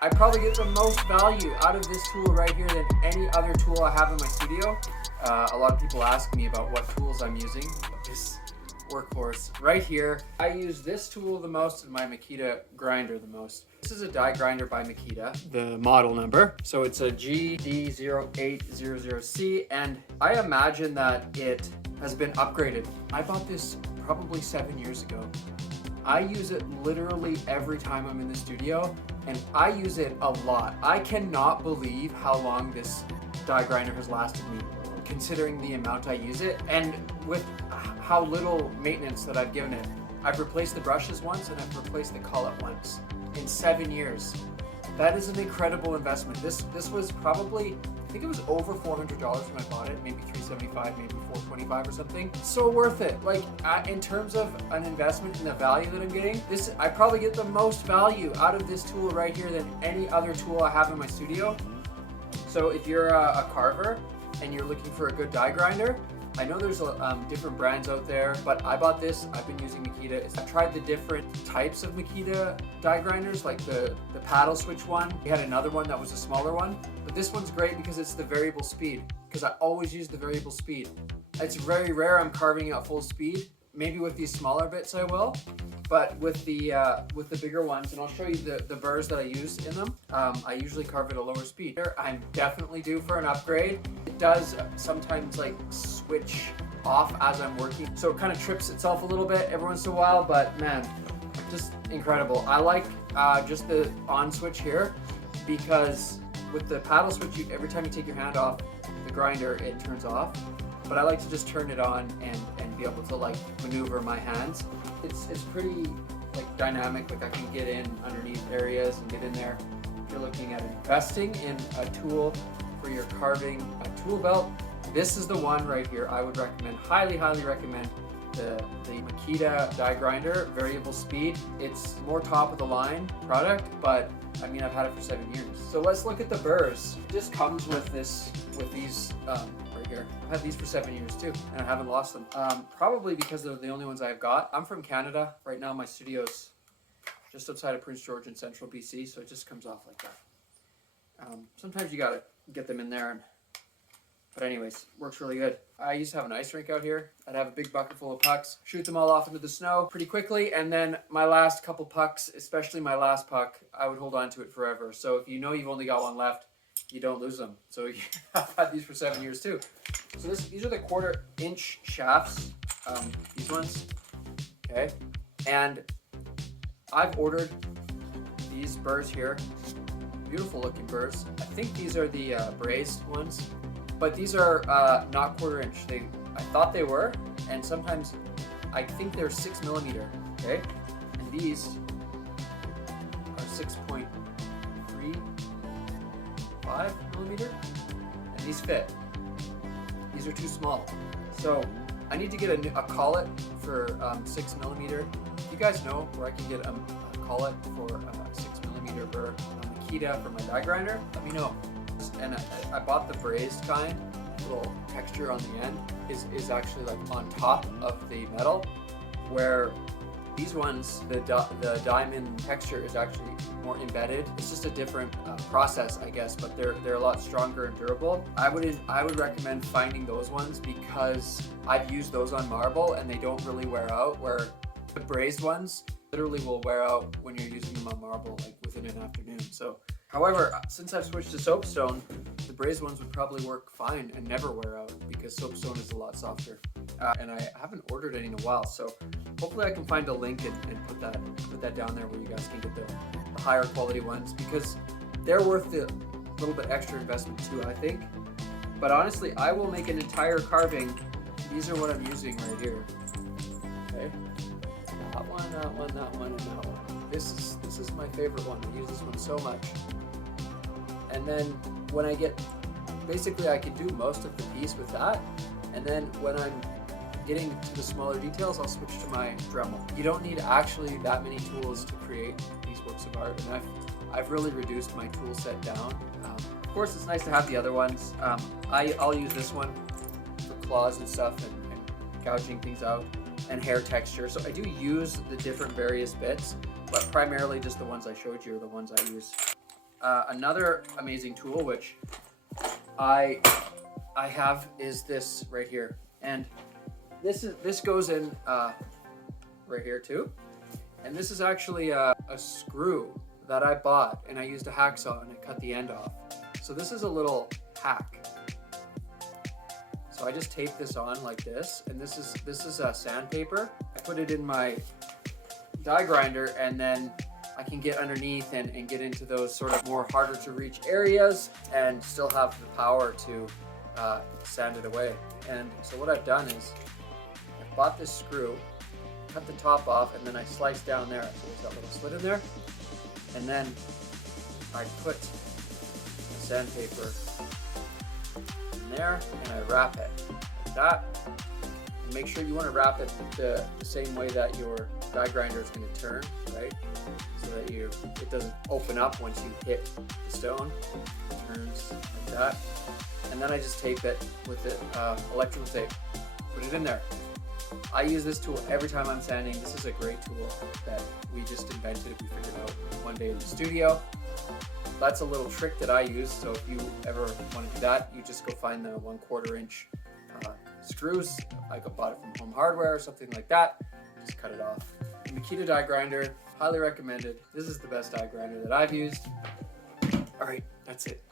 I probably get the most value out of this tool right here than any other tool I have in my studio. A lot of people ask me about what tools I'm using. This workhorse right here. I use this tool the most and my Makita grinder the most. This is a die grinder by Makita, the model number. So it's a GD0800C, and I imagine that it has been upgraded. I bought this probably 7 years ago. I use it literally every time I'm in the studio, and I use it a lot. I cannot believe how long this die grinder has lasted me, considering the amount I use it and with how little maintenance that I've given it. I've replaced the brushes once and I've replaced the collet once in 7 years. That is an incredible investment. This was probably, I think it was over $400 when I bought it, maybe $375, maybe $425 or something. So worth it. Like in terms of an investment in the value that I'm getting, I probably get the most value out of this tool right here than any other tool I have in my studio. So if you're a carver and you're looking for a good die grinder, I know there's different brands out there, but I bought this. I've been using Makita. I've tried the different types of Makita die grinders, like the paddle switch one. We had another one that was a smaller one, but this one's great because it's the variable speed, because I always use the variable speed. It's very rare I'm carving at full speed. Maybe with these smaller bits I will, but with the bigger ones, and I'll show you the burrs that I use in them, I usually carve at a lower speed. I'm definitely due for an upgrade. It does sometimes like switch off as I'm working, so it kind of trips itself a little bit every once in a while, but man, just incredible. I like just the on switch here, because with the paddle switch, every time you take your hand off the grinder, it turns off. But I like to just turn it on and be able to like maneuver my hands. It's pretty like dynamic, like I can get in underneath areas and get in there. If you're looking at investing in a tool for your carving, a tool belt, this is the one right here. I would recommend, highly recommend the Makita die grinder, variable speed. It's more top of the line product, but I mean, I've had it for 7 years. So let's look at the burrs. It just comes with these right here. I've had these for 7 years too, and I haven't lost them. Probably because they're the only ones I've got. I'm from Canada. Right now my studio's just outside of Prince George in central BC, so it just comes off like that. Sometimes you gotta get them in there, but anyways, works really good. I used to have an ice rink out here. I'd have a big bucket full of pucks, shoot them all off into the snow pretty quickly, and then my last couple pucks, especially my last puck, I would hold on to it forever. So if you know you've only got one left, you don't lose them. So I've had these for 7 years too. So these are the 1/4 inch shafts, these ones, okay? And I've ordered these burrs here, beautiful looking burrs. I think these are the brazed ones, but these are not 1/4 inch. I thought they were, and sometimes I think they're 6 millimeter, okay? And these are 6.35 millimeter, and these fit. These are too small. So I need to get a collet for 6 millimeter. If you guys know where I can get a collet for 6 millimeter burr on Makita for my die grinder, let me know. And I bought the brazed kind. Little texture on the end is actually like on top of the metal, where these ones, the diamond texture is actually more embedded. It's just a different process, I guess, but they're a lot stronger and durable. I would recommend finding those ones, because I've used those on marble and they don't really wear out, where the brazed ones literally will wear out when you're using them on marble, like within an afternoon. So, however, since I've switched to Soapstone, the brazed ones would probably work fine and never wear out, because Soapstone is a lot softer. And I haven't ordered any in a while, so hopefully I can find a link and put that down there where you guys can get the higher quality ones, because they're worth the little bit extra investment too, I think. But honestly, I will make an entire carving. These are what I'm using right here. Okay, that one, and that one. This is my favorite one. I use this one so much. And then when I get, basically I can do most of the piece with that. And then when I'm getting to the smaller details, I'll switch to my Dremel. You don't need actually that many tools to create these works of art, and I've really reduced my tool set down. Of course, it's nice to have the other ones. I'll use this one for claws and stuff, and gouging things out, and hair texture. So I do use the different various bits, but primarily just the ones I showed you are the ones I use. Another amazing tool which I have is this right here, and this goes in right here too, and this is actually a screw that I bought, and I used a hacksaw and I cut the end off. So this is a little hack. So I just tape this on like this, and this is sandpaper. I put it in my die grinder, and then I can get underneath and get into those sort of more harder to reach areas and still have the power to sand it away. And so what I've done is I bought this screw, cut the top off, and then I sliced down there. So there's that little slit in there. And then I put the sandpaper in there, and I wrap it like that. And make sure you want to wrap it the same way that your die grinder is going to turn, right? So that it doesn't open up once you hit the stone. It turns like that. And then I just tape it with the electrical tape. Put it in there. I use this tool every time I'm sanding. This is a great tool that we just invented. We figured out one day in the studio. That's a little trick that I use. So if you ever want to do that, you just go find the 1/4 inch screws. I bought it from Home Hardware or something like that. Just cut it off. The Makita die grinder, highly recommended. This is the best die grinder that I've used. All right, that's it.